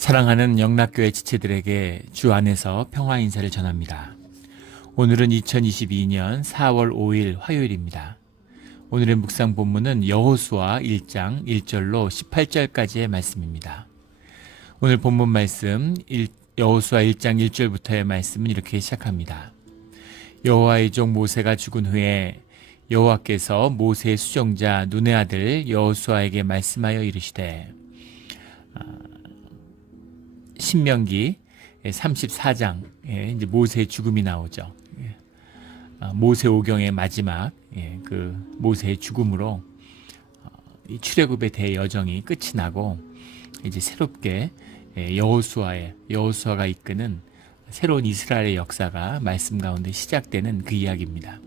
사랑하는 영락교회 지체들에게 주 안에서 평화 인사를 전합니다. 오늘은 2022년 4월 5일 화요일입니다. 오늘의 묵상 본문은 여호수아 1장 1절로 18절까지의 말씀입니다. 오늘 본문 말씀 여호수아 1장 1절부터의 말씀은 이렇게 시작합니다. 여호와의 종 모세가 죽은 후에 여호와께서 모세의 수종자 눈의 아들 여호수아에게 말씀하여 이르시되, 신명기 34장에 이제 모세의 죽음이 나오죠. 모세 오경의 마지막 그 모세의 죽음으로 이 출애굽의 대여정이 끝이 나고 이제 새롭게 여호수아가 이끄는 새로운 이스라엘의 역사가 말씀 가운데 시작되는 그 이야기입니다.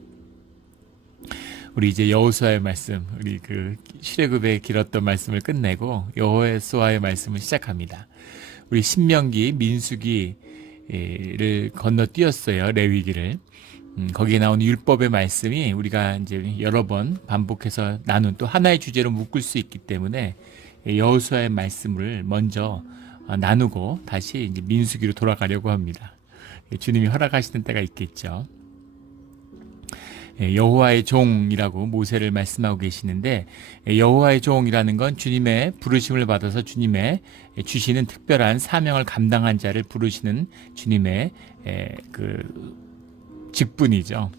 우리 이제 여호수아의 말씀, 우리 그 출애굽에 길었던 말씀을 끝내고 여호수아의 말씀을 시작합니다. 우리 신명기, 민수기를 건너뛰었어요. 레위기를. 거기에 나오는 율법의 말씀이 우리가 이제 여러 번 반복해서 나눈 또 하나의 주제로 묶을 수 있기 때문에 여호수아의 말씀을 먼저 나누고 다시 이제 민수기로 돌아가려고 합니다. 주님이 허락하시는 때가 있겠죠. 여호와의 종이라고 모세를 말씀하고 계시는데, 여호와의 종이라는 건 주님의 부르심을 받아서 주님의 주시는 특별한 사명을 감당한 자를 부르시는 주님의 그 직분이죠.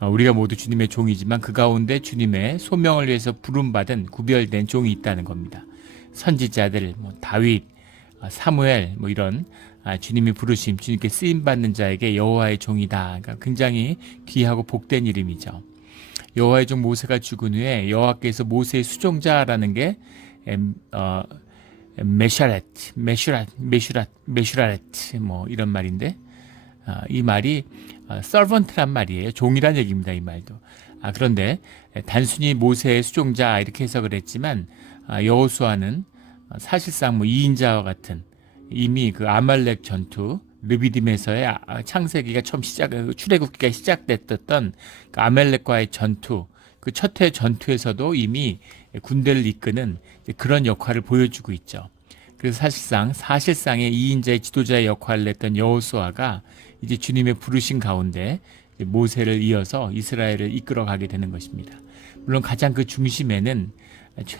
우리가 모두 주님의 종이지만 그 가운데 주님의 소명을 위해서 부름받은 구별된 종이 있다는 겁니다. 선지자들, 다윗, 사무엘 이런 주님이 부르심, 주님께 쓰임받는 자에게 여호와의 종이다. 그러니까 굉장히 귀하고 복된 이름이죠. 여호와의 종 모세가 죽은 후에 여호와께서 모세의 수종자라는 게 메슈라렛 이런 말인데, 이 말이 servant란 말이에요. 종이란 얘기입니다. 이 말도. 그런데 단순히 모세의 수종자 이렇게 해석을 했지만 여호수아는 사실상 2인자와 같은, 이미 그 아말렉 전투, 르비딤에서의 창세기가 처음 출애굽기가 시작됐던 그 아말렉과의 전투, 그 첫 해 전투에서도 이미 군대를 이끄는 그런 역할을 보여주고 있죠. 그래서 사실상의 2인자의 지도자의 역할을 했던 여호수아가 이제 주님의 부르신 가운데 모세를 이어서 이스라엘을 이끌어가게 되는 것입니다. 물론 가장 그 중심에는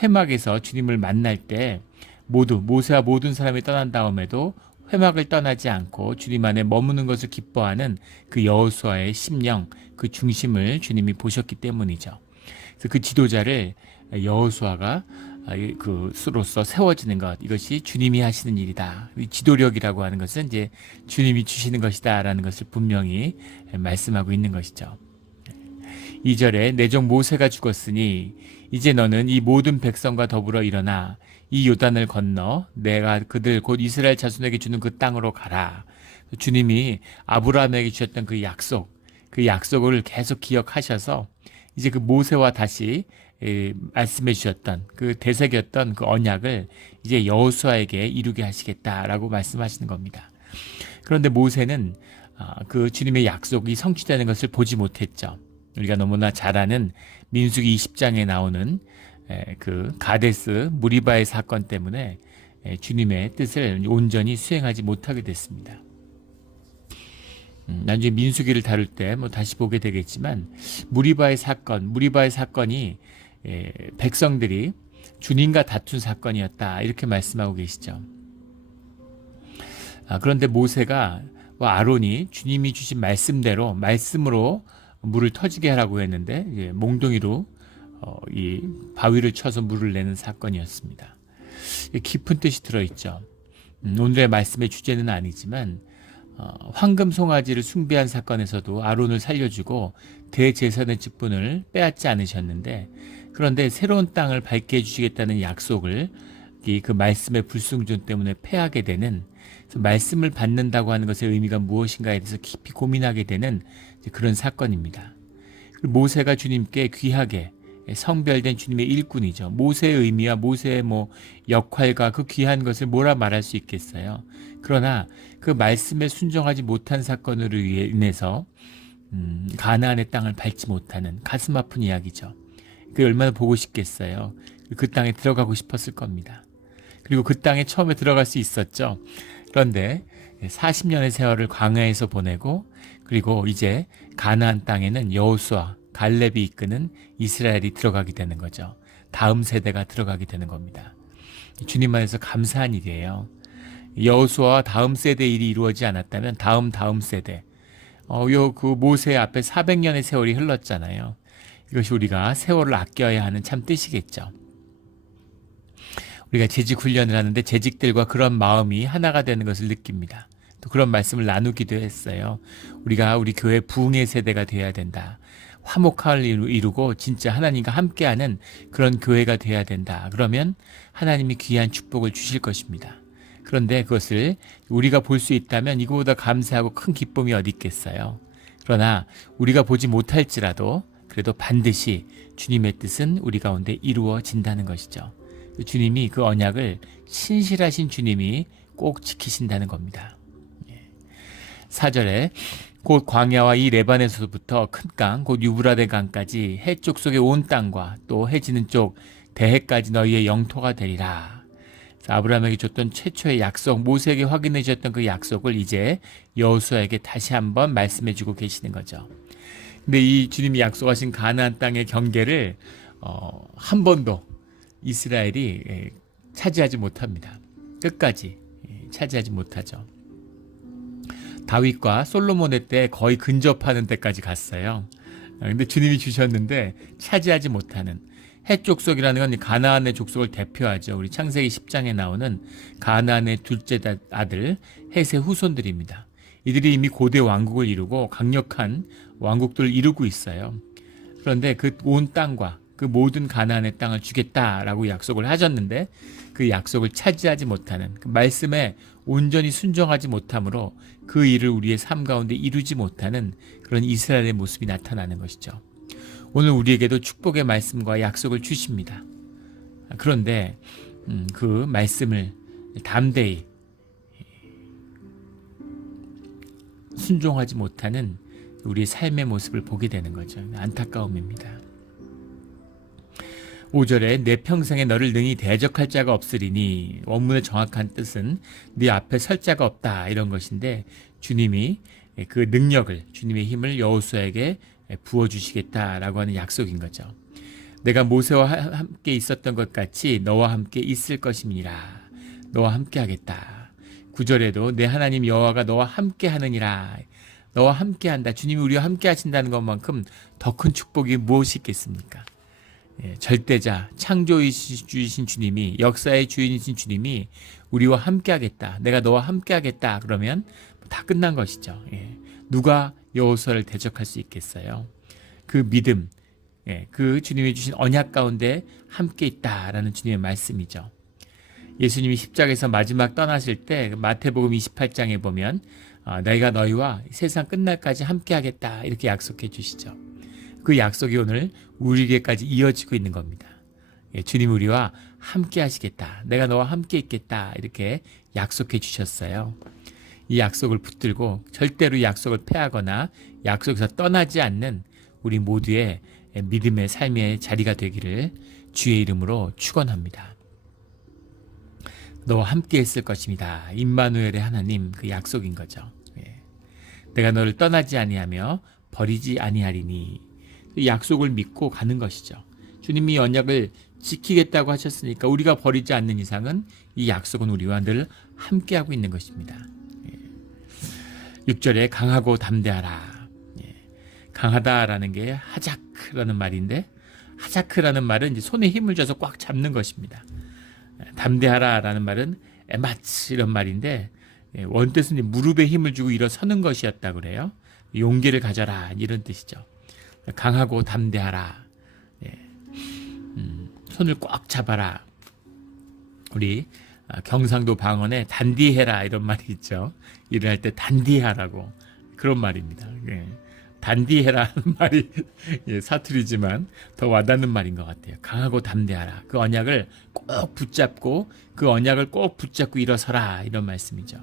회막에서 주님을 만날 때 모세와 모든 사람이 떠난 다음에도 회막을 떠나지 않고 주님 안에 머무는 것을 기뻐하는 그 여호수아의 심령, 그 중심을 주님이 보셨기 때문이죠. 그래서 그 지도자를 여호수아가 그로서 세워지는 것, 이것이 주님이 하시는 일이다. 지도력이라고 하는 것은 이제 주님이 주시는 것이다라는 것을 분명히 말씀하고 있는 것이죠. 2절에 내 종 모세가 죽었으니 이제 너는 이 모든 백성과 더불어 일어나 이 요단을 건너 내가 그들 곧 이스라엘 자손에게 주는 그 땅으로 가라. 주님이 아브라함에게 주셨던 그 약속을 계속 기억하셔서 이제 그 모세와 다시 말씀해 주셨던 그 되새겼던 그 언약을 이제 여호수아에게 이루게 하시겠다라고 말씀하시는 겁니다. 그런데 모세는 그 주님의 약속이 성취되는 것을 보지 못했죠. 우리가 너무나 잘 아는 민수기 20장에 나오는 그 가데스 무리바의 사건 때문에 주님의 뜻을 온전히 수행하지 못하게 됐습니다. 나중에 민수기를 다룰 때 다시 보게 되겠지만 무리바의 사건이 백성들이 주님과 다툰 사건이었다, 이렇게 말씀하고 계시죠. 그런데 모세가 아론이 주님이 주신 말씀으로 물을 터지게 하라고 했는데 몽둥이로 이 바위를 쳐서 물을 내는 사건이었습니다. 깊은 뜻이 들어있죠. 오늘의 말씀의 주제는 아니지만 황금 송아지를 숭배한 사건에서도 아론을 살려주고 대제사장의 직분을 빼앗지 않으셨는데, 그런데 새로운 땅을 밟게 해주시겠다는 약속을 그 말씀의 불순종 때문에 패하게 되는, 말씀을 받는다고 하는 것의 의미가 무엇인가에 대해서 깊이 고민하게 되는 그런 사건입니다. 모세가 주님께 귀하게 성별된 주님의 일꾼이죠. 모세의 의미와 모세의 역할과 그 귀한 것을 뭐라 말할 수 있겠어요. 그러나 그 말씀에 순종하지 못한 사건으로 인해서 가나안의 땅을 밟지 못하는 가슴 아픈 이야기죠. 그게 얼마나 보고 싶겠어요. 그 땅에 들어가고 싶었을 겁니다. 그리고 그 땅에 처음에 들어갈 수 있었죠. 그런데 40년의 세월을 광야에서 보내고 그리고 이제 가나안 땅에는 여호수아, 갈렙이 이끄는 이스라엘이 들어가게 되는 거죠. 다음 세대가 들어가게 되는 겁니다. 주님 안에서 감사한 일이에요. 여호수아와 다음 세대 일이 이루어지지 않았다면 다음 세대, 그 모세 앞에 400년의 세월이 흘렀잖아요. 이것이 우리가 세월을 아껴야 하는 참 뜻이겠죠. 우리가 재직 훈련을 하는데 재직들과 그런 마음이 하나가 되는 것을 느낍니다. 또 그런 말씀을 나누기도 했어요. 우리가 우리 교회 부흥의 세대가 되어야 된다. 화목함을 이루고 진짜 하나님과 함께하는 그런 교회가 되어야 된다. 그러면 하나님이 귀한 축복을 주실 것입니다. 그런데 그것을 우리가 볼 수 있다면 이거보다 감사하고 큰 기쁨이 어디 있겠어요. 그러나 우리가 보지 못할지라도 그래도 반드시 주님의 뜻은 우리 가운데 이루어진다는 것이죠. 주님이 그 언약을 신실하신 주님이 꼭 지키신다는 겁니다. 4절에 곧 광야와 이 레반에서부터 큰 강곧 유브라데 강까지 해쪽 속의 온 땅과 또 해지는 쪽 대해까지 너희의 영토가 되리라. 아브라함에게 줬던 최초의 약속, 모세에게 확인해 주셨던 그 약속을 이제 여호수아에게 다시 한번 말씀해 주고 계시는 거죠. 근데 이 주님이 약속하신 가나안 땅의 경계를 한 번도 이스라엘이 차지하지 못합니다. 끝까지 차지하지 못하죠. 다윗과 솔로몬의 때 거의 근접하는 데까지 갔어요. 근데 주님이 주셨는데 차지하지 못하는, 헷 족속이라는 건 가나안의 족속을 대표하죠. 우리 창세기 10장에 나오는 가나안의 둘째 아들 헷의 후손들입니다. 이들이 이미 고대 왕국을 이루고 강력한 왕국들을 이루고 있어요. 그런데 그 온 땅과 그 모든 가나안의 땅을 주겠다라고 약속을 하셨는데 그 약속을 차지하지 못하는, 그 말씀에 온전히 순종하지 못함으로 그 일을 우리의 삶 가운데 이루지 못하는 그런 이스라엘의 모습이 나타나는 것이죠. 오늘 우리에게도 축복의 말씀과 약속을 주십니다. 그런데 그 말씀을 담대히 순종하지 못하는 우리의 삶의 모습을 보게 되는 거죠. 안타까움입니다. 5절에 내 평생에 너를 능히 대적할 자가 없으리니, 원문의 정확한 뜻은 네 앞에 설 자가 없다 이런 것인데, 주님이 그 능력을, 주님의 힘을 여호수아에게 부어주시겠다라고 하는 약속인 거죠. 내가 모세와 함께 있었던 것 같이 너와 함께 있을 것임이니라. 너와 함께 하겠다. 9절에도 내 하나님 여호와가 너와 함께 하느니라. 너와 함께 한다. 주님이 우리와 함께 하신다는 것만큼 더 큰 축복이 무엇이 있겠습니까? 절대자, 창조주이신 주님이, 역사의 주인이신 주님이 우리와 함께 하겠다. 내가 너와 함께 하겠다. 그러면 다 끝난 것이죠. 누가 여호수아를 대적할 수 있겠어요? 그 믿음, 그 주님이 주신 언약 가운데 함께 있다라는 주님의 말씀이죠. 예수님이 십자가에서 마지막 떠나실 때 마태복음 28장에 보면 내가 너희와 세상 끝날까지 함께 하겠다 이렇게 약속해 주시죠. 그 약속이 오늘 우리에게까지 이어지고 있는 겁니다. 주님 우리와 함께 하시겠다. 내가 너와 함께 있겠다. 이렇게 약속해 주셨어요. 이 약속을 붙들고 절대로 약속을 패하거나 약속에서 떠나지 않는 우리 모두의 믿음의 삶의 자리가 되기를 주의 이름으로 축원합니다. 너와 함께 있을 것입니다. 임마누엘의 하나님, 그 약속인 거죠. 내가 너를 떠나지 아니하며 버리지 아니하리니, 약속을 믿고 가는 것이죠. 주님이 언약을 지키겠다고 하셨으니까 우리가 버리지 않는 이상은 이 약속은 우리와 늘 함께하고 있는 것입니다. 6절에 강하고 담대하라. 강하다라는 게 하자크라는 말인데, 하자크라는 말은 이제 손에 힘을 줘서 꽉 잡는 것입니다. 담대하라라는 말은 에마츠 이런 말인데, 원뜻은 무릎에 힘을 주고 일어서는 것이었다 그래요. 용기를 가져라 이런 뜻이죠. 강하고 담대하라. 손을 꽉 잡아라. 우리 경상도 방언에 단디해라 이런 말이 있죠. 일을 할 때 단디하라고, 그런 말입니다. 단디해라는 말이 사투리지만 더 와닿는 말인 것 같아요. 강하고 담대하라. 그 언약을 꼭 붙잡고, 그 언약을 꼭 붙잡고 일어서라 이런 말씀이죠.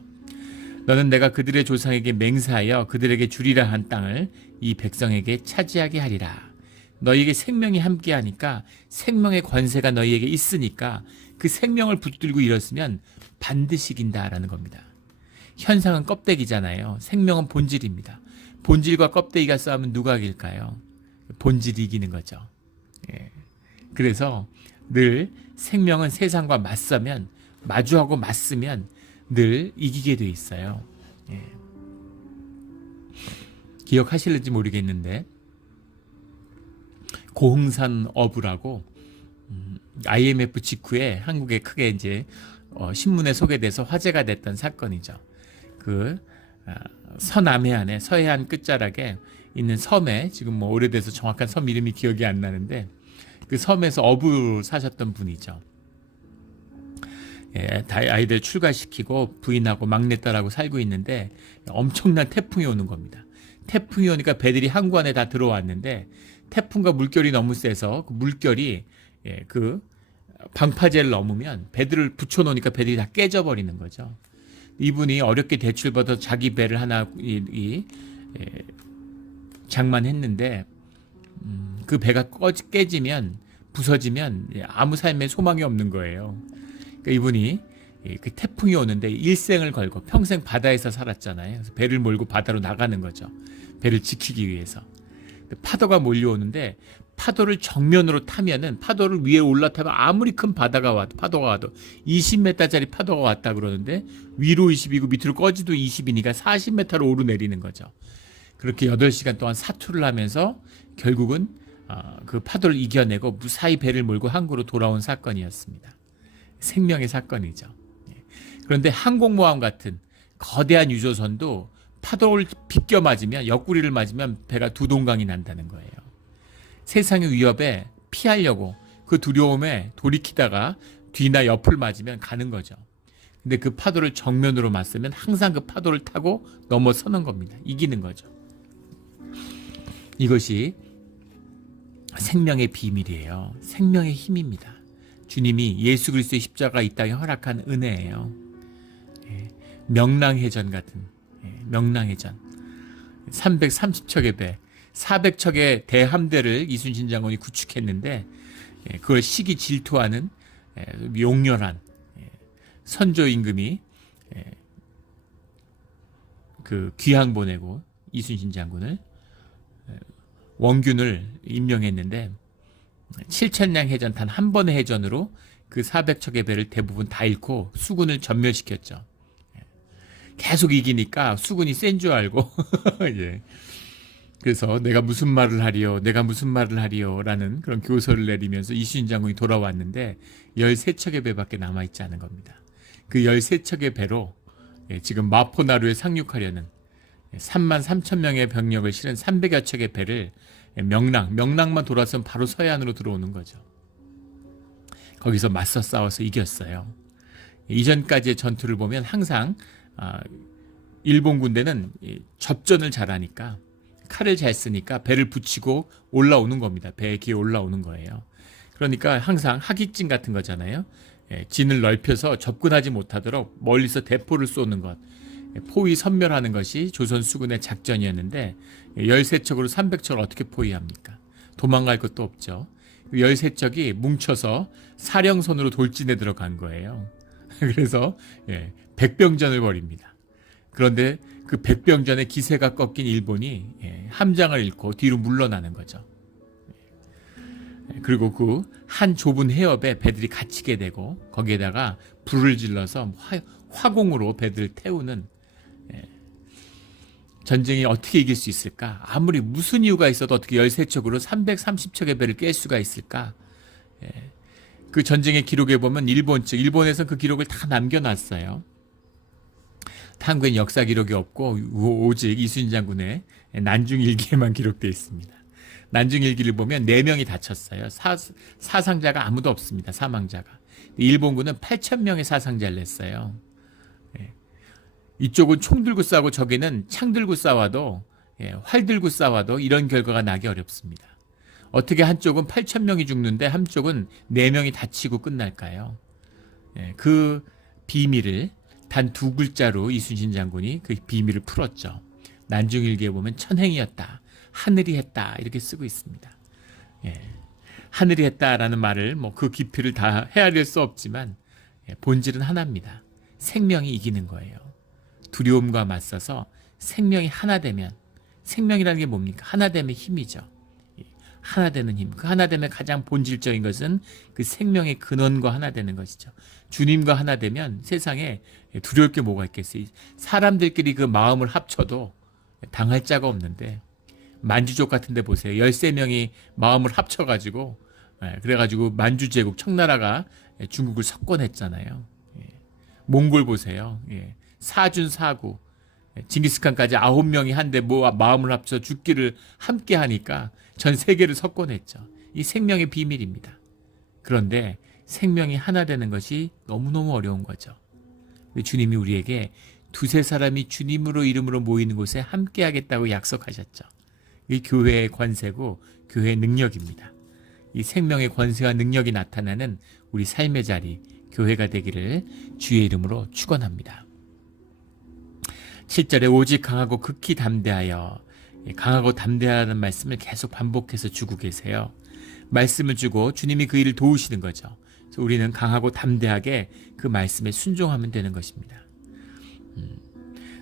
너는 내가 그들의 조상에게 맹세하여 그들에게 주리라 한 땅을 이 백성에게 차지하게 하리라. 너희에게 생명이 함께하니까, 생명의 권세가 너희에게 있으니까 그 생명을 붙들고 일었으면 반드시 이긴다라는 겁니다. 현상은 껍데기잖아요. 생명은 본질입니다. 본질과 껍데기가 싸우면 누가 이길까요? 본질이 이기는 거죠. 예. 그래서 늘 생명은 세상과 맞서면, 마주하고 맞으면 늘 이기게 돼 있어요. 예. 기억하실는지 모르겠는데 고흥산 어부라고 IMF 직후에 한국에 크게 이제 신문에 소개돼서 화제가 됐던 사건이죠. 그 서남해안에 서해안 끝자락에 있는 섬에, 지금 뭐 오래돼서 정확한 섬 이름이 기억이 안 나는데 그 섬에서 어부 사셨던 분이죠. 예, 아이들 출가시키고 부인하고 막내딸하고 살고 있는데 엄청난 태풍이 오는 겁니다. 태풍이 오니까 배들이 항구 안에 다 들어왔는데 태풍과 물결이 너무 세서 그 물결이 그 방파제를 넘으면 배들을 붙여놓으니까 배들이 다 깨져버리는 거죠. 이분이 어렵게 대출받아 자기 배를 하나 장만했는데 그 배가 깨지면, 부서지면 아무 삶의 소망이 없는 거예요. 그러니까 이분이 그 태풍이 오는데 일생을 걸고 평생 바다에서 살았잖아요. 그래서 배를 몰고 바다로 나가는 거죠. 배를 지키기 위해서. 파도가 몰려오는데 파도를 정면으로 타면은, 파도를 위에 올라타면 아무리 큰 바다가 와도, 파도가 와도 20m짜리 파도가 왔다 그러는데 위로 20이고 밑으로 꺼지도 20이니까 40m로 오르내리는 거죠. 그렇게 8시간 동안 사투를 하면서 결국은 그 파도를 이겨내고 무사히 배를 몰고 항구로 돌아온 사건이었습니다. 생명의 사건이죠. 그런데 항공모함 같은 거대한 유조선도 파도를 비껴 맞으면, 옆구리를 맞으면 배가 두 동강이 난다는 거예요. 세상의 위협에 피하려고 그 두려움에 돌이키다가 뒤나 옆을 맞으면 가는 거죠. 근데 그 파도를 정면으로 맞으면 항상 그 파도를 타고 넘어서는 겁니다. 이기는 거죠. 이것이 생명의 비밀이에요. 생명의 힘입니다. 주님이 예수 그리스도의 십자가 이 땅에 허락한 은혜예요. 명랑해전 같은, 명랑해전. 330척의 배, 400척의 대함대를 이순신 장군이 구축했는데 그걸 시기 질투하는 용렬한 선조 임금이 그 귀양 보내고 이순신 장군을, 원균을 임명했는데 7천량 해전 단 한 번의 해전으로 그 400척의 배를 대부분 다 잃고 수군을 전멸시켰죠. 계속 이기니까 수군이 센 줄 알고 예. 그래서 내가 무슨 말을 하리요 라는 그런 교서를 내리면서 이순신 장군이 돌아왔는데 13척의 배밖에 남아있지 않은 겁니다. 그 13척의 배로 지금 마포나루에 상륙하려는 33,000명의 병력을 실은 300여 척의 배를 명랑만 돌아서면 바로 서해안으로 들어오는 거죠. 거기서 맞서 싸워서 이겼어요. 이전까지의 전투를 보면 항상 일본 군대는 접전을 잘하니까, 칼을 잘 쓰니까 배를 붙이고 올라오는 겁니다. 배에 기어 올라오는 거예요. 그러니까 항상 하객진 같은 거잖아요. 진을 넓혀서 접근하지 못하도록 멀리서 대포를 쏘는 것, 포위 선멸하는 것이 조선 수군의 작전이었는데 13척으로 300척을 어떻게 포위합니까? 도망갈 것도 없죠. 13척이 뭉쳐서 사령선으로 돌진해 들어간 거예요. 그래서 백병전을 벌입니다. 그런데 그 백병전의 기세가 꺾인 일본이 함장을 잃고 뒤로 물러나는 거죠. 그리고 그 한 좁은 해협에 배들이 갇히게 되고 거기에다가 불을 질러서 화공으로 배들을 태우는, 전쟁이 어떻게 이길 수 있을까? 아무리 무슨 이유가 있어도 어떻게 13척으로 330척의 배를 깰 수가 있을까? 그 전쟁의 기록에 보면 일본에서는 그 기록을 다 남겨놨어요. 한국엔 역사 기록이 없고 오직 이순신 장군의 난중일기에만 기록되어 있습니다. 난중일기를 보면 4명이 다쳤어요. 사상자가 아무도 없습니다. 사망자가. 일본군은 8,000명의 사상자를 냈어요. 이쪽은 총 들고 싸우고 저기는 창 들고 싸워도, 활 들고 싸워도 이런 결과가 나기 어렵습니다. 어떻게 한쪽은 8,000명이 죽는데 한쪽은 4명이 다치고 끝날까요? 그 비밀을 단 2글자로 이순신 장군이 그 비밀을 풀었죠. 난중일기에 보면 천행이었다, 하늘이 했다, 이렇게 쓰고 있습니다. 하늘이 했다라는 말을 뭐 그 깊이를 다 헤아릴 수 없지만 본질은 하나입니다. 생명이 이기는 거예요. 두려움과 맞서서 생명이 하나 되면, 생명이라는 게 뭡니까? 하나 되면 힘이죠. 하나 되는 힘. 그 하나 되면 가장 본질적인 것은 그 생명의 근원과 하나 되는 것이죠. 주님과 하나 되면 세상에 두려울 게 뭐가 있겠어요? 사람들끼리 그 마음을 합쳐도 당할 자가 없는데, 만주족 같은 데 보세요. 13명이 마음을 합쳐가지고, 그래가지고 만주제국, 청나라가 중국을 석권했잖아요. 몽골 보세요. 사준 사구, 징기스칸까지 9명이 한데 마음을 합쳐 죽기를 함께 하니까 전 세계를 석권했죠. 이 생명의 비밀입니다. 그런데 생명이 하나 되는 것이 너무너무 어려운 거죠. 주님이 우리에게 두세 사람이 주님으로 이름으로 모이는 곳에 함께 하겠다고 약속하셨죠. 이 교회의 권세고 교회의 능력입니다. 이 생명의 권세와 능력이 나타나는 우리 삶의 자리, 교회가 되기를 주의 이름으로 축원합니다. 7절에 오직 강하고 극히 담대하여, 강하고 담대하다는 말씀을 계속 반복해서 주고 계세요. 말씀을 주고 주님이 그 일을 도우시는 거죠. 그래서 우리는 강하고 담대하게 그 말씀에 순종하면 되는 것입니다.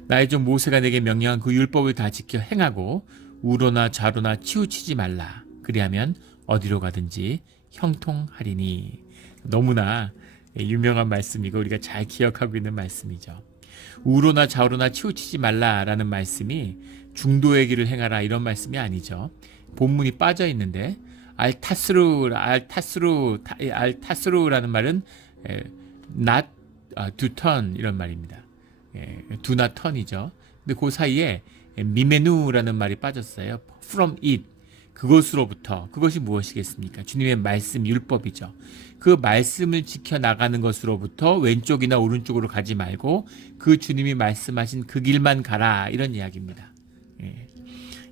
나의 종 모세가 내게 명령한 그 율법을 다 지켜 행하고 우로나 좌로나 치우치지 말라. 그리하면 어디로 가든지 형통하리니. 너무나 유명한 말씀이고 우리가 잘 기억하고 있는 말씀이죠. 우로나 좌로나 치우치지 말라라는 말씀이 중도의 길을 행하라 이런 말씀이 아니죠. 본문이 빠져 있는데 알타스루라는 말은 not to turn 이런 말입니다. do not turn이죠. 근데 그 사이에 미메누라는 말이 빠졌어요. from it, 그것으로부터. 그것이 무엇이겠습니까? 주님의 말씀, 율법이죠. 그 말씀을 지켜나가는 것으로부터 왼쪽이나 오른쪽으로 가지 말고 그 주님이 말씀하신 그 길만 가라 이런 이야기입니다.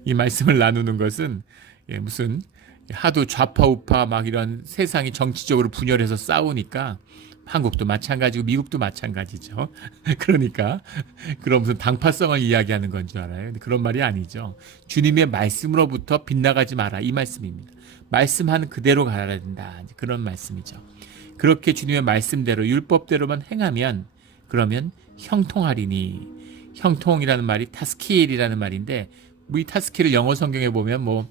이 말씀을 나누는 것은 무슨 하도 좌파 우파 막 이런 세상이 정치적으로 분열해서 싸우니까 한국도 마찬가지고 미국도 마찬가지죠. 그러니까 그런 무슨 당파성을 이야기하는 건 줄 알아요. 근데 그런 말이 아니죠. 주님의 말씀으로부터 빗나가지 마라 이 말씀입니다. 말씀하는 그대로 가야 된다. 그런 말씀이죠. 그렇게 주님의 말씀대로 율법대로만 행하면 그러면 형통하리니. 형통이라는 말이 타스킬이라는 말인데 이 타스킬을 영어 성경에 보면 뭐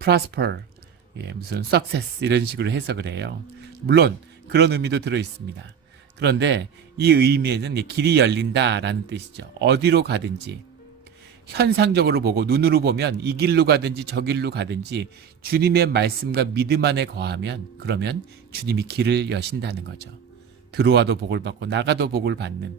prosper, 무슨 success 이런 식으로 해석을 해요. 물론 그런 의미도 들어 있습니다. 그런데 이 의미에는 길이 열린다라는 뜻이죠. 어디로 가든지 현상적으로 보고 눈으로 보면 이 길로 가든지 저 길로 가든지 주님의 말씀과 믿음 안에 거하면 그러면 주님이 길을 여신다는 거죠. 들어와도 복을 받고 나가도 복을 받는,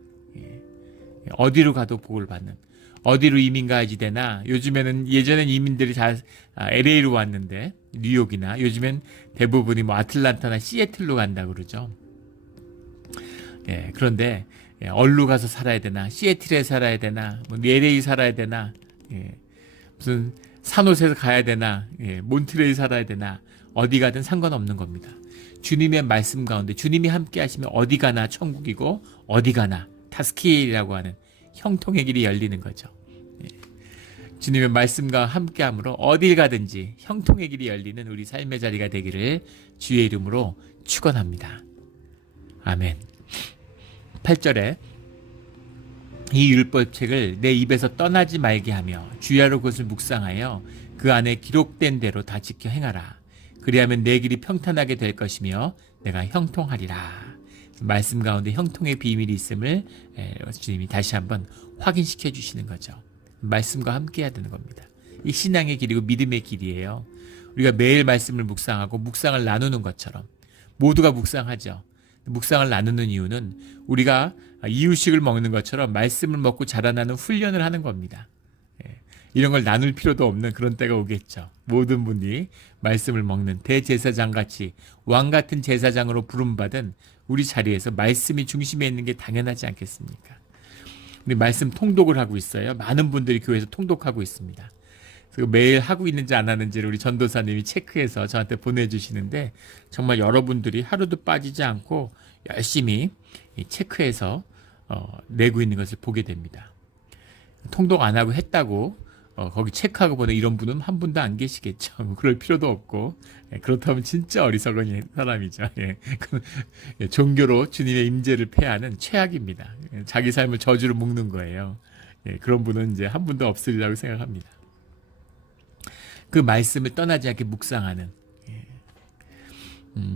어디로 가도 복을 받는. 어디로 이민 가야지 되나? 요즘에는 예전엔 이민들이 다 LA로 왔는데 뉴욕이나 요즘엔 대부분이 뭐 아틀란타나 시애틀로 간다고 그러죠. 그런데 얼루 가서 살아야 되나? 시애틀에 살아야 되나? 뭐 LA 살아야 되나? 무슨 산호세에서 가야 되나? 몬트레일 살아야 되나? 어디 가든 상관없는 겁니다. 주님의 말씀 가운데 주님이 함께 하시면 어디 가나 천국이고 어디 가나 타스킬이라고 하는 형통의 길이 열리는 거죠. 주님의 말씀과 함께함으로 어딜 가든지 형통의 길이 열리는 우리 삶의 자리가 되기를 주의 이름으로 축원합니다. 아멘. 8절에 이 율법책을 내 입에서 떠나지 말게 하며 주야로 그것을 묵상하여 그 안에 기록된 대로 다 지켜 행하라. 그리하면 내 길이 평탄하게 될 것이며 내가 형통하리라. 말씀 가운데 형통의 비밀이 있음을 주님이 다시 한번 확인시켜 주시는 거죠. 말씀과 함께 해야 되는 겁니다. 이 신앙의 길이고 믿음의 길이에요. 우리가 매일 말씀을 묵상하고 묵상을 나누는 것처럼 모두가 묵상하죠. 묵상을 나누는 이유는 우리가 이유식을 먹는 것처럼 말씀을 먹고 자라나는 훈련을 하는 겁니다. 이런 걸 나눌 필요도 없는 그런 때가 오겠죠. 모든 분이 말씀을 먹는 대제사장같이 왕같은 제사장으로 부름받은 우리 자리에서 말씀이 중심에 있는 게 당연하지 않겠습니까? 우리 말씀 통독을 하고 있어요. 많은 분들이 교회에서 통독하고 있습니다. 그리고 매일 하고 있는지 안 하는지를 우리 전도사님이 체크해서 저한테 보내주시는데 정말 여러분들이 하루도 빠지지 않고 열심히 체크해서 내고 있는 것을 보게 됩니다. 통독 안 하고 했다고 거기 체크하고 보내 이런 분은 한 분도 안 계시겠죠. 뭐 그럴 필요도 없고 그렇다면 진짜 어리석은 사람이죠. 종교로 주님의 임재를 폐하는 최악입니다. 자기 삶을 저주로 묶는 거예요. 그런 분은 이제 한 분도 없으리라고 생각합니다. 그 말씀을 떠나지 않게 묵상하는.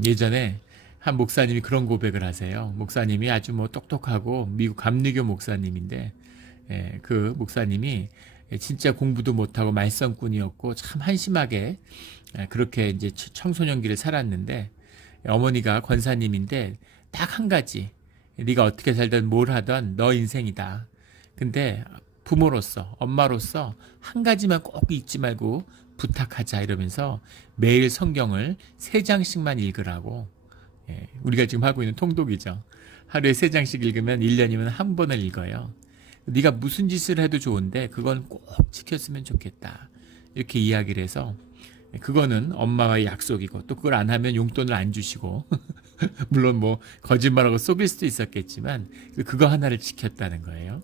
예전에 한 목사님이 그런 고백을 하세요. 목사님이 아주 뭐 똑똑하고 미국 감리교 목사님인데 그 목사님이 진짜 공부도 못하고 말썽꾼이었고 참 한심하게 그렇게 이제 청소년기를 살았는데 어머니가 권사님인데 딱 한 가지 네가 어떻게 살든 뭘 하든 너 인생이다. 근데 부모로서 엄마로서 한 가지만 꼭 잊지 말고 부탁하자 이러면서 매일 성경을 3장씩만 읽으라고 우리가 지금 하고 있는 통독이죠. 하루에 3장씩 읽으면 1년이면 한 번을 읽어요. 네가 무슨 짓을 해도 좋은데 그건 꼭 지켰으면 좋겠다. 이렇게 이야기를 해서 그거는 엄마와의 약속이고 또 그걸 안 하면 용돈을 안 주시고 물론 뭐 거짓말하고 속일 수도 있었겠지만 그거 하나를 지켰다는 거예요.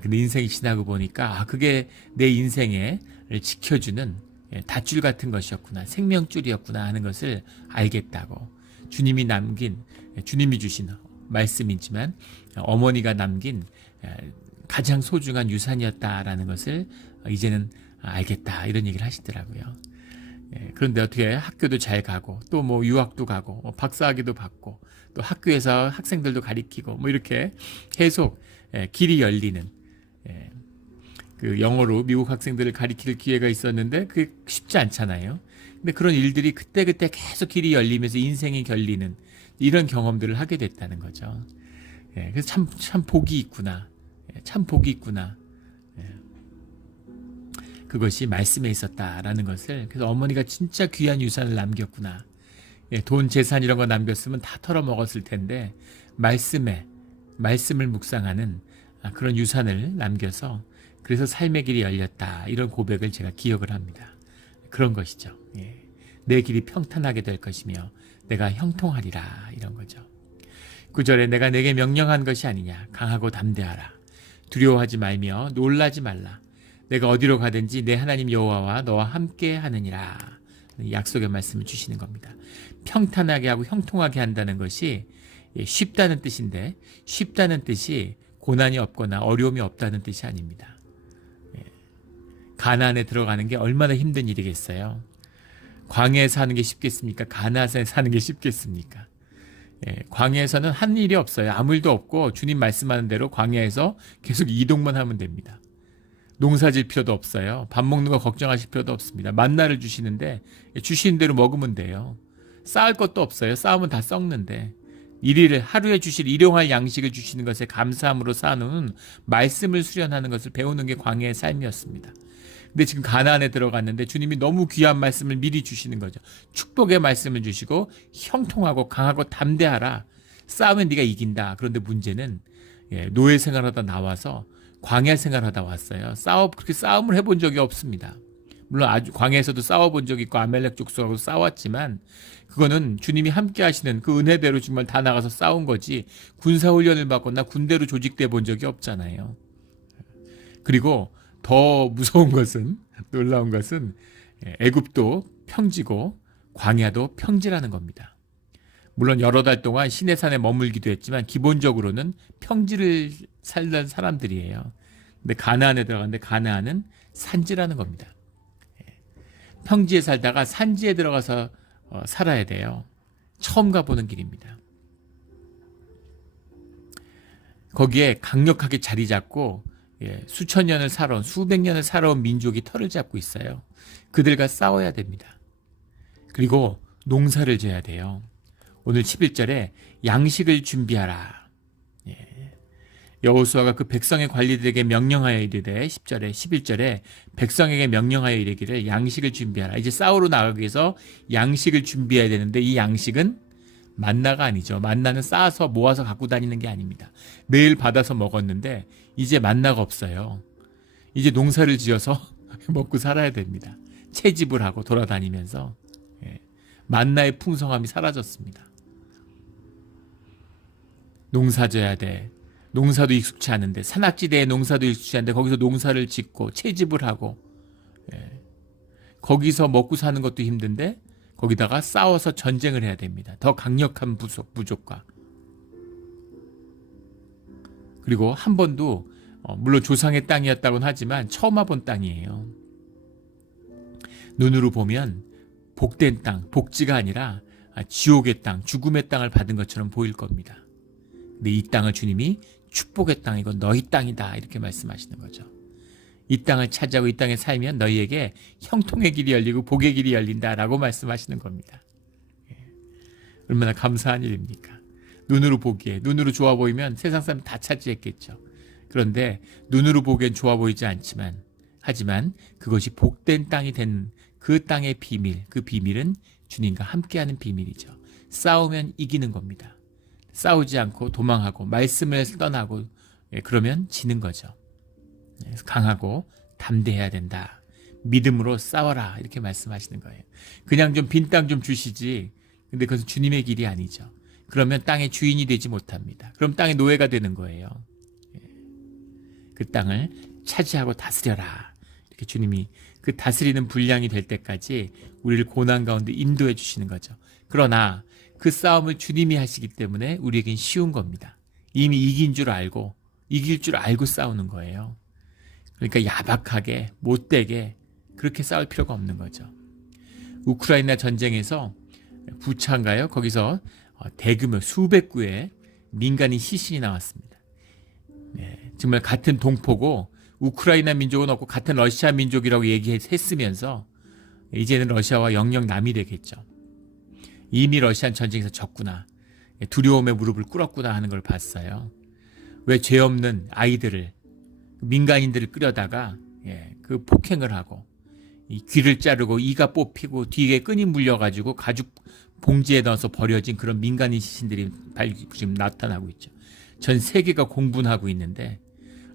근데 인생이 지나고 보니까 그게 내 인생에 지켜주는 닷줄 같은 것이었구나. 생명줄이었구나 하는 것을 알겠다고. 주님이 남긴 주님이 주신 말씀이지만 어머니가 남긴 가장 소중한 유산이었다라는 것을 이제는 알겠다 이런 얘기를 하시더라고요. 그런데 어떻게 학교도 잘 가고 또 뭐 유학도 가고 박사학위도 받고 또 학교에서 학생들도 가리키고 뭐 이렇게 계속 길이 열리는 그 영어로 미국 학생들을 가리킬 기회가 있었는데 그게 쉽지 않잖아요. 근데 그런 일들이 그때그때 계속 길이 열리면서 인생이 결리는 이런 경험들을 하게 됐다는 거죠. 그래서 참 복이 있구나. 참 복이 있구나. 그것이 말씀에 있었다라는 것을. 그래서 어머니가 진짜 귀한 유산을 남겼구나. 돈, 재산 이런 거 남겼으면 다 털어먹었을 텐데 말씀을 묵상하는 그런 유산을 남겨서 그래서 삶의 길이 열렸다. 이런 고백을 제가 기억을 합니다. 그런 것이죠. 내 길이 평탄하게 될 것이며 내가 형통하리라. 이런 거죠. 9절에 내가 내게 명령한 것이 아니냐. 강하고 담대하라. 두려워하지 말며 놀라지 말라. 내가 어디로 가든지 내 하나님 여호와와 너와 함께 하느니라. 약속의 말씀을 주시는 겁니다. 평탄하게 하고 형통하게 한다는 것이 쉽다는 뜻인데 쉽다는 뜻이 고난이 없거나 어려움이 없다는 뜻이 아닙니다. 가나안에 들어가는 게 얼마나 힘든 일이겠어요. 광야에 사는 게 쉽겠습니까? 가나안에 사는 게 쉽겠습니까? 광야에서는 한 일이 없어요. 아무 일도 없고 주님 말씀하는 대로 광야에서 계속 이동만 하면 됩니다. 농사질 필요도 없어요. 밥 먹는 거 걱정하실 필요도 없습니다. 만나를 주시는데 주시는 대로 먹으면 돼요. 쌓을 것도 없어요. 쌓으면 다 썩는데 하루에 주실 일용할 양식을 주시는 것에 감사함으로 쌓아놓은 말씀을 수련하는 것을 배우는 게 광야의 삶이었습니다. 근데 지금 가나안에 들어갔는데 주님이 너무 귀한 말씀을 미리 주시는 거죠. 축복의 말씀을 주시고 형통하고 강하고 담대하라. 싸우면 네가 이긴다. 그런데 문제는 노예 생활하다 나와서 광야 생활하다 왔어요. 그렇게 싸움을 해본 적이 없습니다. 물론 아주 광야에서도 싸워본 적이 있고 아멜렉 족속하고 싸웠지만 그거는 주님이 함께 하시는 그 은혜대로 정말 다 나가서 싸운 거지 군사훈련을 받거나 군대로 조직돼 본 적이 없잖아요. 그리고 더 무서운 것은 놀라운 것은 애굽도 평지고 광야도 평지라는 겁니다. 물론 여러 달 동안 시내산에 머물기도 했지만 기본적으로는 평지를 살던 사람들이에요. 근데 가나안에 들어갔는데 가나안은 산지라는 겁니다. 평지에 살다가 산지에 들어가서 살아야 돼요. 처음 가보는 길입니다. 거기에 강력하게 자리 잡고 수천 년을 살아온 수백 년을 살아온 민족이 털을 잡고 있어요. 그들과 싸워야 됩니다. 그리고 농사를 지어야 돼요. 오늘 11절에 양식을 준비하라. 여호수아가 그 백성의 관리들에게 명령하여 이르되 10절에 11절에 백성에게 명령하여 이르기를 양식을 준비하라. 이제 싸우러 나가기 위해서 양식을 준비해야 되는데 이 양식은 만나가 아니죠. 만나는 쌓아서 모아서 갖고 다니는 게 아닙니다. 매일 받아서 먹었는데 이제 만나가 없어요. 이제 농사를 지어서 먹고 살아야 됩니다. 채집을 하고 돌아다니면서 만나의 풍성함이 사라졌습니다. 농사 져야 돼. 농사도 익숙치 않은데 산악지대에 농사도 익숙치 않은데 거기서 농사를 짓고 채집을 하고 거기서 먹고 사는 것도 힘든데 거기다가 싸워서 전쟁을 해야 됩니다. 더 강력한 부족과. 그리고 한 번도 물론 조상의 땅이었다고는 하지만 처음 와본 땅이에요. 눈으로 보면 복된 땅, 복지가 아니라 지옥의 땅, 죽음의 땅을 받은 것처럼 보일 겁니다. 근데 이 땅을 주님이 축복의 땅이고 너희 땅이다 이렇게 말씀하시는 거죠. 이 땅을 차지하고 이 땅에 살면 너희에게 형통의 길이 열리고 복의 길이 열린다라고 말씀하시는 겁니다. 얼마나 감사한 일입니까? 눈으로 보기에, 눈으로 좋아 보이면 세상 사람 다 차지했겠죠. 그런데 눈으로 보기엔 좋아 보이지 않지만, 하지만 그것이 복된 땅이 된 그 땅의 비밀, 그 비밀은 주님과 함께하는 비밀이죠. 싸우면 이기는 겁니다. 싸우지 않고 도망하고 말씀을 떠나고 그러면 지는 거죠. 강하고 담대해야 된다. 믿음으로 싸워라 이렇게 말씀하시는 거예요. 그냥 좀 빈 땅 좀 주시지. 근데 그것은 주님의 길이 아니죠. 그러면 땅의 주인이 되지 못합니다. 그럼 땅의 노예가 되는 거예요. 그 땅을 차지하고 다스려라. 이렇게 주님이 그 다스리는 분량이 될 때까지 우리를 고난 가운데 인도해 주시는 거죠. 그러나 그 싸움을 주님이 하시기 때문에 우리에겐 쉬운 겁니다. 이미 이긴 줄 알고 이길 줄 알고 싸우는 거예요. 그러니까 야박하게 못되게 그렇게 싸울 필요가 없는 거죠. 우크라이나 전쟁에서 부차인가요? 거기서 대규모 수백 구의 민간인 시신이 나왔습니다. 정말 같은 동포고 우크라이나 민족은 없고 같은 러시아 민족이라고 얘기했으면서 이제는 러시아와 영영 남이 되겠죠. 이미 러시아는 전쟁에서 졌구나. 두려움에 무릎을 꿇었구나 하는 걸 봤어요. 왜 죄 없는 아이들을 민간인들을 끌어다가 그 폭행을 하고 이 귀를 자르고 이가 뽑히고 뒤에 끈이 물려가지고 가죽 봉지에 넣어서 버려진 그런 민간인 시신들이 지금 나타나고 있죠. 전 세계가 공분하고 있는데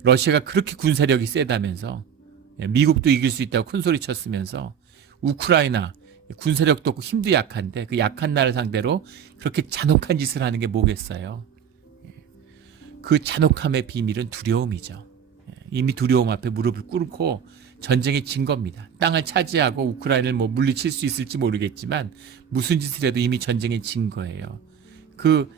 러시아가 그렇게 군사력이 세다면서 미국도 이길 수 있다고 큰소리 쳤으면서 우크라이나 군사력도 없고 힘도 약한데 그 약한 나라를 상대로 그렇게 잔혹한 짓을 하는 게 뭐겠어요. 그 잔혹함의 비밀은 두려움이죠. 이미 두려움 앞에 무릎을 꿇고 전쟁에 진 겁니다. 땅을 차지하고 우크라이나를 물리칠 수 있을지 모르겠지만 무슨 짓을 해도 이미 전쟁에 진 거예요. 그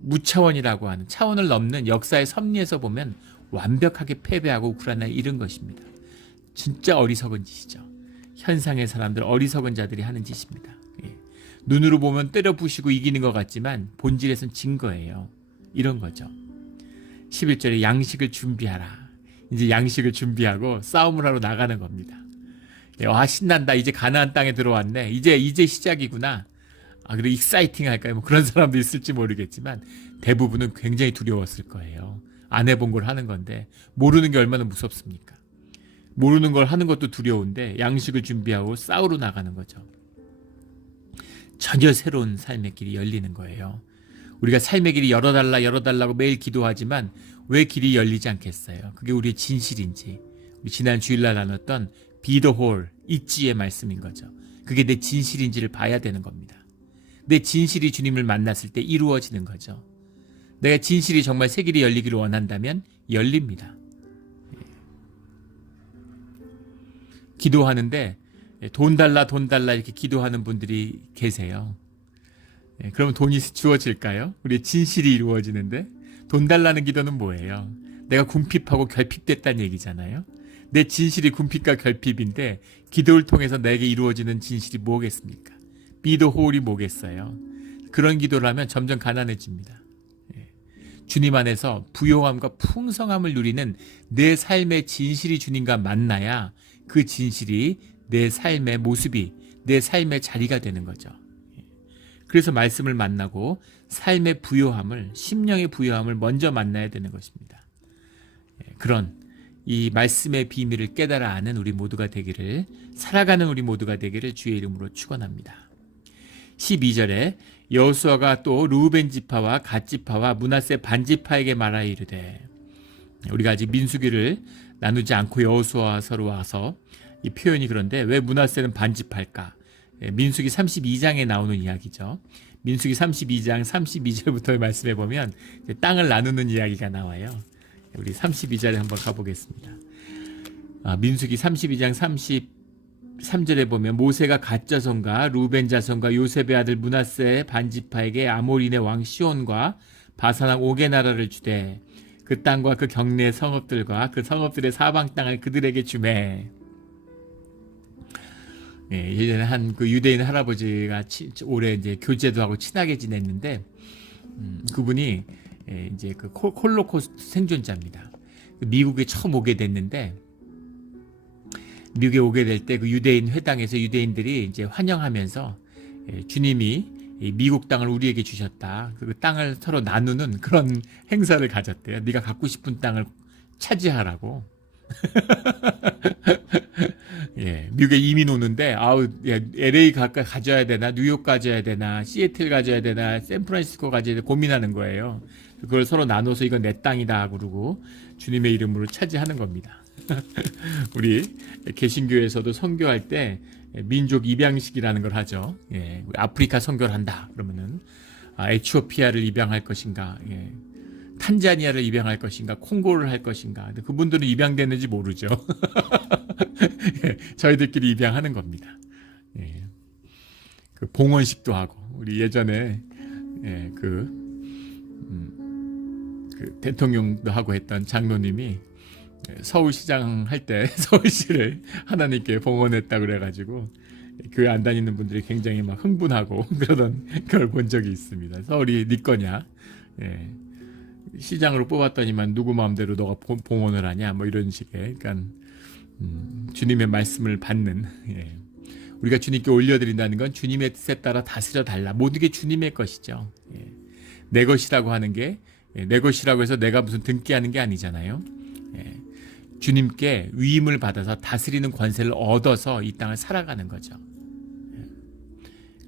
무차원이라고 하는 차원을 넘는 역사의 섭리에서 보면 완벽하게 패배하고 우크라이나를 잃은 것입니다. 진짜 어리석은 짓이죠. 현상의 사람들, 어리석은 자들이 하는 짓입니다. 눈으로 보면 때려 부시고 이기는 것 같지만 본질에선 진 거예요. 이런 거죠. 11절에 양식을 준비하라. 이제 양식을 준비하고 싸움을 하러 나가는 겁니다. 와, 신난다. 이제 가나안 땅에 들어왔네. 이제 시작이구나. 그리고 익사이팅 할까요? 그런 사람도 있을지 모르겠지만 대부분은 굉장히 두려웠을 거예요. 안 해본 걸 하는 건데 모르는 게 얼마나 무섭습니까? 모르는 걸 하는 것도 두려운데 양식을 준비하고 싸우러 나가는 거죠. 전혀 새로운 삶의 길이 열리는 거예요. 우리가 삶의 길이 열어달라고 매일 기도하지만 왜 길이 열리지 않겠어요? 그게 우리의 진실인지, 우리 지난 주일날 나눴던 Be the whole, 있지의 말씀인 거죠. 그게 내 진실인지를 봐야 되는 겁니다. 내 진실이 주님을 만났을 때 이루어지는 거죠. 내가 진실이 정말 새 길이 열리기를 원한다면 열립니다. 기도하는데 돈 달라 이렇게 기도하는 분들이 계세요. 그러면 돈이 주어질까요? 우리의 진실이 이루어지는데 돈 달라는 기도는 뭐예요? 내가 궁핍하고 결핍됐다는 얘기잖아요. 내 진실이 궁핍과 결핍인데 기도를 통해서 내게 이루어지는 진실이 뭐겠습니까? Be the whole이 뭐겠어요? 그런 기도를 하면 점점 가난해집니다. 주님 안에서 부요함과 풍성함을 누리는 내 삶의 진실이 주님과 만나야 그 진실이 내 삶의 모습이, 내 삶의 자리가 되는 거죠. 그래서 말씀을 만나고 삶의 부요함을, 심령의 부요함을 먼저 만나야 되는 것입니다. 그런 이 말씀의 비밀을 깨달아 아는 우리 모두가 되기를, 살아가는 우리 모두가 되기를 주의 이름으로 축원합니다. 12절에 여호수아가 또 르우벤 지파와 갓 지파와 므낫세 반 지파에게 말하여 이르되, 우리가 아직 민수기를 나누지 않고 여호수아서로 와서 이 표현이 그런데 왜 므낫세는 반 지파일까? 민수기 32장에 나오는 이야기죠. 민수기 32장 32절부터 말씀해 보면 땅을 나누는 이야기가 나와요. 우리 32절에 한번 가보겠습니다. 민수기 32장 3절에 보면 모세가 갓 자손과 루벤 자손과 요셉의 아들 므낫세 반지파에게 아모리네 왕 시온과 바산왕 옥의 나라를 주되 그 땅과 그 경내 성읍들과 그 성읍들의 사방 땅을 그들에게 주매. 예, 예전에 한 그 유대인 할아버지가 오래 이제 교제도 하고 친하게 지냈는데 그분이 이제 그 홀로코스트 생존자입니다. 미국에 처음 오게 됐는데 미국에 오게 될 때 그 유대인 회당에서 유대인들이 이제 환영하면서 주님이 이 미국 땅을 우리에게 주셨다. 그 땅을 서로 나누는 그런 행사를 가졌대요. 네가 갖고 싶은 땅을 차지하라고. 예, 미국에 이민 오는데 아우 LA 가져야 되나 뉴욕 가져야 되나 시애틀 가져야 되나 샌프란시스코 가져야 되나 고민하는 거예요. 그걸 서로 나눠서 이건 내 땅이다 그러고 주님의 이름으로 차지하는 겁니다. 우리 개신교에서도 선교할 때 민족 입양식이라는 걸 하죠. 예, 아프리카 선교를 한다 그러면은 에티오피아를 입양할 것인가, 예, 탄자니아를 입양할 것인가, 콩고를 할 것인가. 근데 그분들은 입양됐는지 모르죠. 예, 저희들끼리 입양하는 겁니다. 예, 그 봉헌식도 하고 우리 예전에 예, 그 대통령도 하고 했던 장로님이 서울시장 할 때 서울시를 하나님께 봉헌했다 그래가지고 교회 안 다니는 분들이 굉장히 막 흥분하고 그러던 걸 본 적이 있습니다. 서울이 네 거냐? 예. 시장으로 뽑았더니만 누구 마음대로 너가 봉헌을 하냐? 뭐 이런 식의, 그러니까 주님의 말씀을 받는. 예. 우리가 주님께 올려드린다는 건 주님의 뜻에 따라 다스려 달라. 모든 게 주님의 것이죠. 예. 내 것이라고 하는 게 내 것이라고 해서 내가 무슨 등기하는 게 아니잖아요. 예. 주님께 위임을 받아서 다스리는 권세를 얻어서 이 땅을 살아가는 거죠.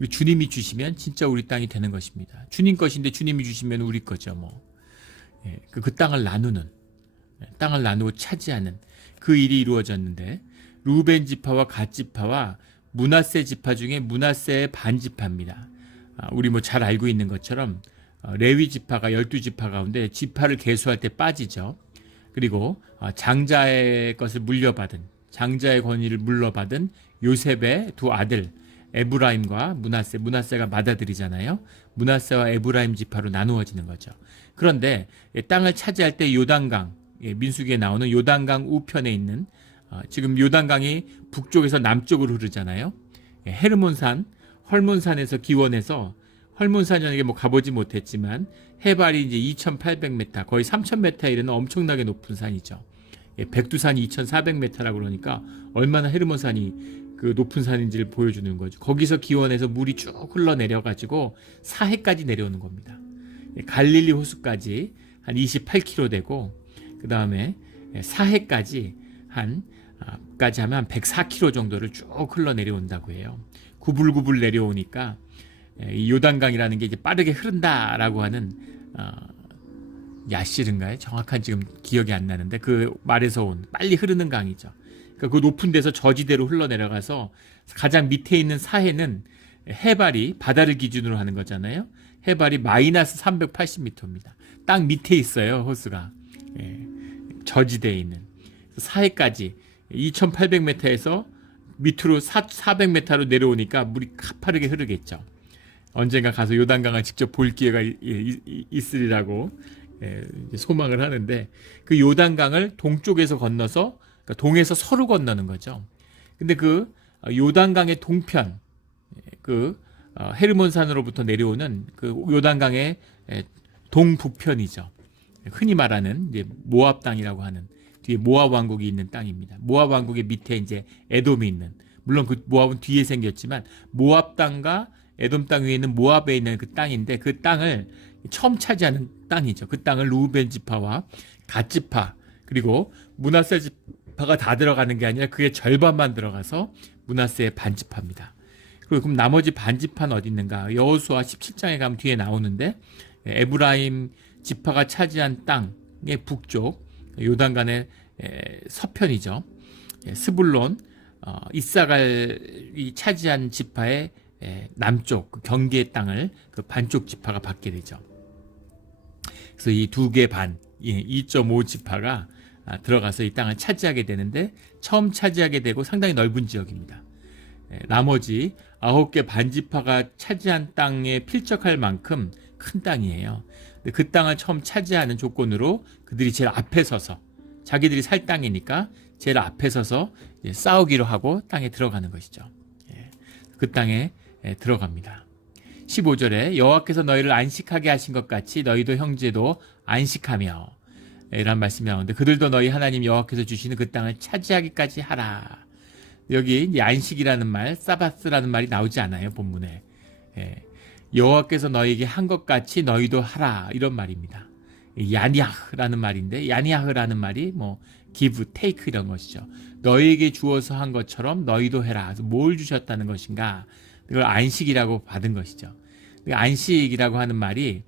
예. 주님이 주시면 진짜 우리 땅이 되는 것입니다. 주님 것인데 주님이 주시면 우리 거죠. 뭐. 예. 그 땅을 나누는, 땅을 나누고 차지하는 그 일이 이루어졌는데 루벤 지파와 갓 지파와 므낫세 지파 중에 므낫세의 반 지파입니다. 우리 뭐 잘 알고 있는 것처럼 레위 지파가 12지파 가운데 지파를 계수할 때 빠지죠. 그리고 장자의 것을 물려받은, 장자의 권위를 물려받은 요셉의 두 아들 에브라임과 므낫세가 맏아들이잖아요. 므낫세와 에브라임 지파로 나누어지는 거죠. 그런데 땅을 차지할 때 요단강, 민수기에 나오는 요단강 우편에 있는, 지금 요단강이 북쪽에서 남쪽으로 흐르잖아요. 헤르몬산, 헐몬산에서 기원해서, 헐몬산역에 뭐 가보지 못했지만 해발이 이제 2,800m, 거의 3,000m 이르는 엄청나게 높은 산이죠. 백두산이 2,400m라고 그러니까 얼마나 헤르몬산이 그 높은 산인지를 보여주는 거죠. 거기서 기원해서 물이 쭉 흘러내려가지고 사해까지 내려오는 겁니다. 갈릴리 호수까지 한 28km 되고, 그 다음에 사해까지 까지 하면 한 104km 정도를 쭉 흘러내려온다고 해요. 구불구불 내려오니까 이 요단강이라는 게 이제 빠르게 흐른다라고 하는 야실인가요? 정확한 지금 기억이 안 나는데 그 말에서 온 빨리 흐르는 강이죠. 그러니까 그 높은 데서 저지대로 흘러내려가서 가장 밑에 있는 사해는 해발이 바다를 기준으로 하는 거잖아요. 해발이 마이너스 380m입니다. 땅 밑에 있어요, 호수가. 예, 저지대에 있는 사해까지 2,800m에서 밑으로 400m로 내려오니까 물이 가파르게 흐르겠죠. 언젠가 가서 요단강을 직접 볼 기회가 있으리라고 소망을 하는데, 그 요단강을 동쪽에서 건너서, 그러니까 동에서 서로 건너는 거죠. 근데 그 요단강의 동편, 그 헤르몬산으로부터 내려오는 그 요단강의 동북편이죠. 흔히 말하는 이제 모압 땅이라고 하는, 뒤에 모압 왕국이 있는 땅입니다. 모압 왕국의 밑에 이제 에돔이 있는, 물론 그 모압은 뒤에 생겼지만 모압 땅과 에돔 땅 위에 있는 모압에 있는 그 땅인데, 그 땅을 처음 차지하는 땅이죠. 그 땅을 루벤 지파와 갓 지파 그리고 므낫세 지파가 다 들어가는 게 아니라 그의 절반만 들어가서 므낫세의 반 지파입니다. 그리고 그럼 나머지 반 지파는 어디 있는가? 여호수아 17장에 가면 뒤에 나오는데, 에브라임 지파가 차지한 땅의 북쪽 요단강의 서편이죠. 스불론, 이사갈이 차지한 지파의 남쪽 그 경계의 땅을 그 반쪽 지파가 받게 되죠. 그래서 이 두 개 반, 2.5 지파가 들어가서 이 땅을 차지하게 되는데, 처음 차지하게 되고 상당히 넓은 지역입니다. 나머지 9개 반지파가 차지한 땅에 필적할 만큼 큰 땅이에요. 근데 그 땅을 처음 차지하는 조건으로 그들이 제일 앞에 서서, 자기들이 살 땅이니까 제일 앞에 서서 싸우기로 하고 땅에 들어가는 것이죠. 그 땅에 들어갑니다. 15절에 여호와께서 너희를 안식하게 하신 것 같이 너희도 형제도 안식하며, 이란 말씀이 나오는데, 그들도 너희 하나님 여호와께서 주시는 그 땅을 차지하기까지 하라. 여기 이제 안식이라는 말, 사바스라는 말이 나오지 않아요, 본문에. 여호와께서 너희에게 한 것 같이 너희도 하라, 이런 말입니다. 야니아흐라는 말인데, 야니아흐라는 말이 뭐 give, take 이런 것이죠. 너희에게 주어서 한 것처럼 너희도 해라. 그래서 뭘 주셨다는 것인가? 이걸 안식이라고 받은 것이죠. 안식이라고 하는 말이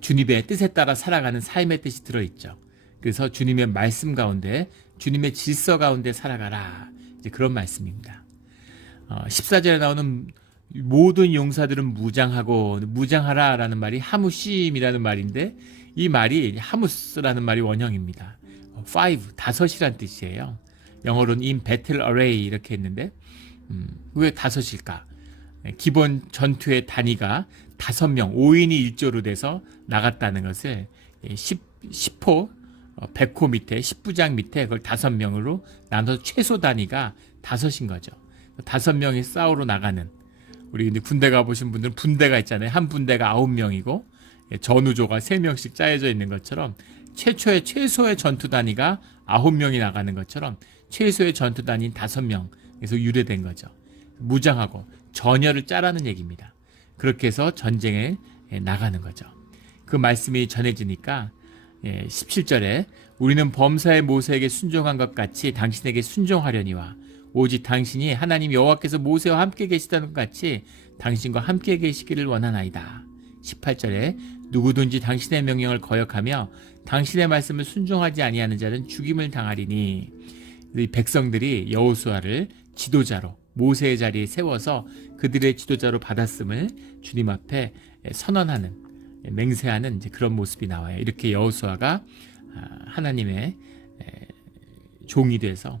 주님의 뜻에 따라 살아가는 삶의 뜻이 들어있죠. 그래서 주님의 말씀 가운데, 주님의 질서 가운데 살아가라, 이제 그런 말씀입니다. 14절에 나오는 모든 용사들은 무장하라라는 말이 하무심이라는 말인데, 이 말이 하무스라는 말이 원형입니다. 5이란 뜻이에요. 영어로는 in battle array 이렇게 했는데, 왜 5일까? 기본 전투의 단위가 5명, 5인이 1조로 돼서 나갔다는 것을 10호, 100호 밑에, 10부장 밑에 그걸 5명으로 나눠서 최소 단위가 5인 거죠. 5명이 싸우러 나가는, 우리 근데 군대 가보신 분들은 분대가 있잖아요. 한 분대가 9명이고 전우조가 3명씩 짜여져 있는 것처럼, 최소의 전투 단위가 9명이 나가는 것처럼 최소의 전투 단위는 5명에서 유래된 거죠. 무장하고 전열을 짜라는 얘기입니다. 그렇게 해서 전쟁에 나가는 거죠. 그 말씀이 전해지니까 17절에 우리는 범사의 모세에게 순종한 것 같이 당신에게 순종하려니와 오직 당신이 하나님 여호와께서 모세와 함께 계시다는 것 같이 당신과 함께 계시기를 원하나이다. 18절에 누구든지 당신의 명령을 거역하며 당신의 말씀을 순종하지 아니하는 자는 죽임을 당하리니, 이 백성들이 여호수아를 지도자로 모세의 자리에 세워서 그들의 지도자로 받았음을 주님 앞에 선언하는, 맹세하는 이제 그런 모습이 나와요. 이렇게 여호수아가 하나님의 종이 돼서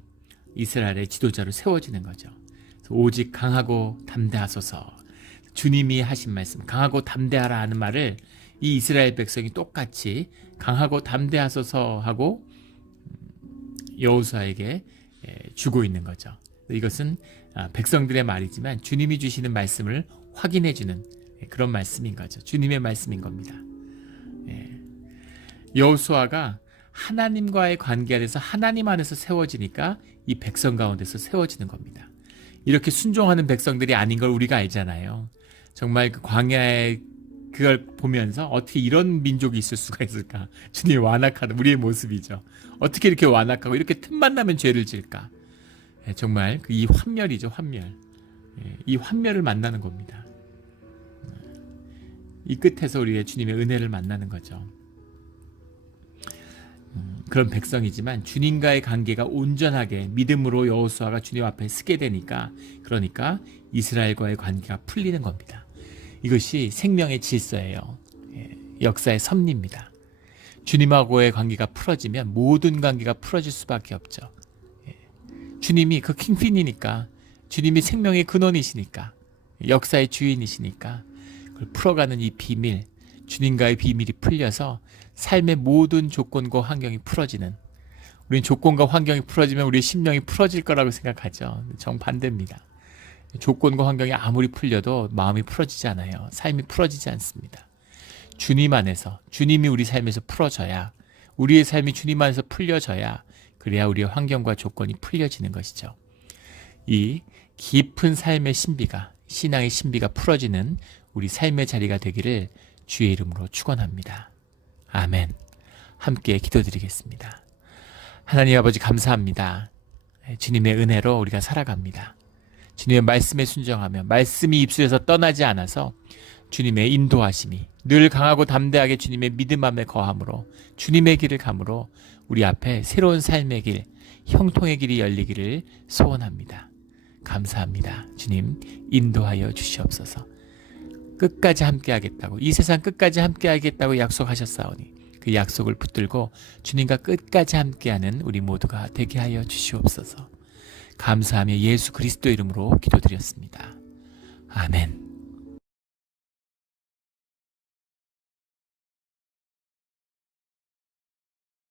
이스라엘의 지도자로 세워지는 거죠. 오직 강하고 담대하소서, 주님이 하신 말씀, 강하고 담대하라 하는 말을 이 이스라엘 백성이 똑같이 강하고 담대하소서 하고 여호수아에게 주고 있는 거죠. 이것은 백성들의 말이지만 주님이 주시는 말씀을 확인해주는 그런 말씀인 거죠. 주님의 말씀인 겁니다. 여호수아가 하나님과의 관계 안에서 하나님 안에서 세워지니까 이 백성 가운데서 세워지는 겁니다. 이렇게 순종하는 백성들이 아닌 걸 우리가 알잖아요. 정말 그 광야에 그걸 보면서 어떻게 이런 민족이 있을 수가 있을까? 주님이 완악하는 우리의 모습이죠. 어떻게 이렇게 완악하고 이렇게 틈만 나면 죄를 질까? 정말 이 환멸이죠, 환멸. 이 환멸을 만나는 겁니다. 이 끝에서 우리의 주님의 은혜를 만나는 거죠. 그런 백성이지만 주님과의 관계가 온전하게 믿음으로 여호수아가 주님 앞에 서게 되니까, 그러니까 이스라엘과의 관계가 풀리는 겁니다. 이것이 생명의 질서예요. 역사의 섭리입니다. 주님하고의 관계가 풀어지면 모든 관계가 풀어질 수밖에 없죠. 주님이 그 킹핀이니까, 주님이 생명의 근원이시니까, 역사의 주인이시니까 그걸 풀어가는 이 비밀, 주님과의 비밀이 풀려서 삶의 모든 조건과 환경이 풀어지는, 우리는 조건과 환경이 풀어지면 우리의 심령이 풀어질 거라고 생각하죠. 정반대입니다. 조건과 환경이 아무리 풀려도 마음이 풀어지지 않아요. 삶이 풀어지지 않습니다. 주님 안에서, 주님이 우리 삶에서 풀어져야, 우리의 삶이 주님 안에서 풀려져야, 그래야 우리의 환경과 조건이 풀려지는 것이죠. 이 깊은 삶의 신비가, 신앙의 신비가 풀어지는 우리 삶의 자리가 되기를 주의 이름으로 축원합니다. 아멘. 함께 기도드리겠습니다. 하나님 아버지, 감사합니다. 주님의 은혜로 우리가 살아갑니다. 주님의 말씀에 순종하며 말씀이 입술에서 떠나지 않아서 주님의 인도하심이 늘 강하고 담대하게 주님의 믿음 안에 거함으로, 주님의 길을 감으로 우리 앞에 새로운 삶의 길, 형통의 길이 열리기를 소원합니다. 감사합니다. 주님, 인도하여 주시옵소서. 끝까지 함께 하겠다고, 이 세상 끝까지 함께 하겠다고 약속하셨사오니 그 약속을 붙들고 주님과 끝까지 함께하는 우리 모두가 되게 하여 주시옵소서. 감사하며 예수 그리스도 이름으로 기도드렸습니다. 아멘.